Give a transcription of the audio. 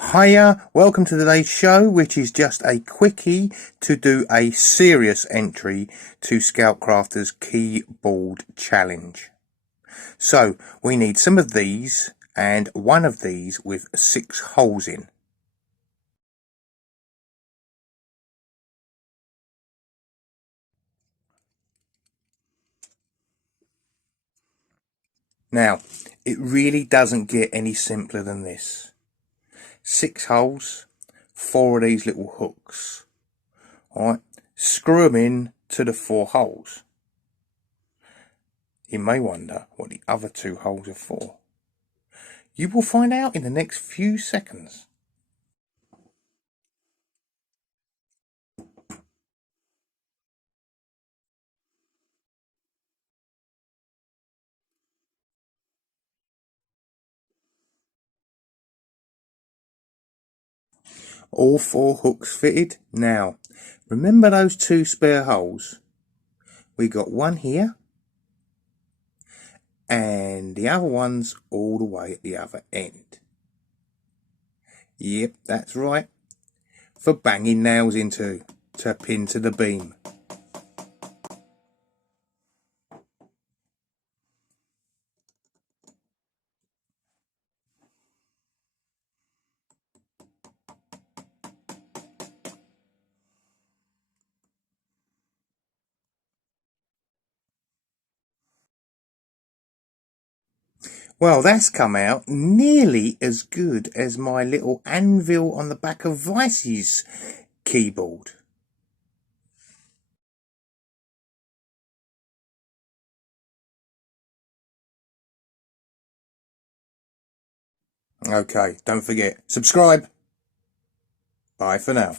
Hiya, welcome to today's show, which is just a quickie to do a serious entry to Scoutcrafters keyboard challenge. So we need some of these and one of these with 6 holes in. Now, it really doesn't get any simpler than this. 6 holes, 4 of these little hooks. Alright, screw them in to the 4 holes. You may wonder what the other 2 holes are for. You will find out in the next few seconds. All 4 hooks fitted. Now, remember those 2 spare holes? We got one here, and the other one's all the way at the other end. Yep, that's right. For banging nails into, to pin to the beam. Well, that's come out nearly as good as my little anvil on the back of Vice's keyboard. Okay, don't forget, subscribe. Bye for now.